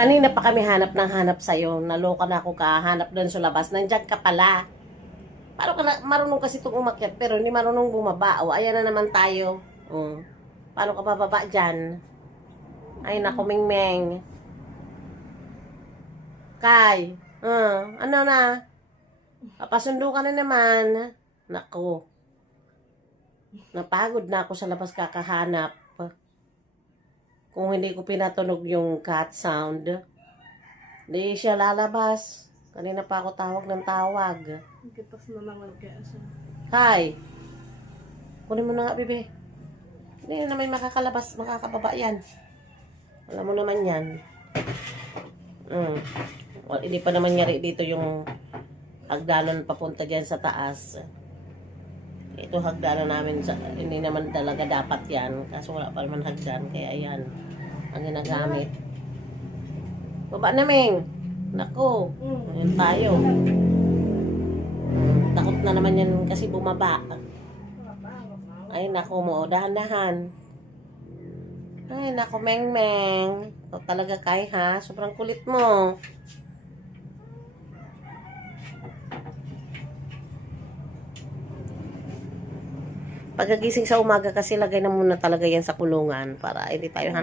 Kanina pa kami hanap ng hanap sa'yo. Naloka na ako kahanap doon sa labas. Nandiyan ka pala. Paano ka na, marunong kasi itong umakyat pero hindi marunong bumaba. O, ayan na naman tayo. Paano ka bababa dyan? Ay, naku, Mingmeng. Kay, ano na? Papasundo ka na naman. Naku. Napagod na ako sa labas kakahanap. Kung hindi ko pinatunog yung cat sound, di siya lalabas. Kanina pa ako tawag ng tawag. Kitas na naman kaya siya. Hi! Kunin mo na nga, bebe. Hindi na may makakalabas, makakababa yan. Alam mo naman yan. Well, hindi pa naman nyari dito yung hagdanan papunta dyan sa taas. Ito hagdanan namin, hindi naman talaga dapat yan. Kaso wala pa naman hagdan, kaya yan ang ginagamit. Baba na, Ming. Naku, yun tayo. Takot na naman yan kasi bumaba. Ay, naku mo, dahan-dahan. Ay, naku, Meng-Meng. Ito talaga, Kay, ha? Sobrang kulit mo. Pagkagising sa umaga kasi lagay na muna talaga yan sa kulungan para hindi tayo hanap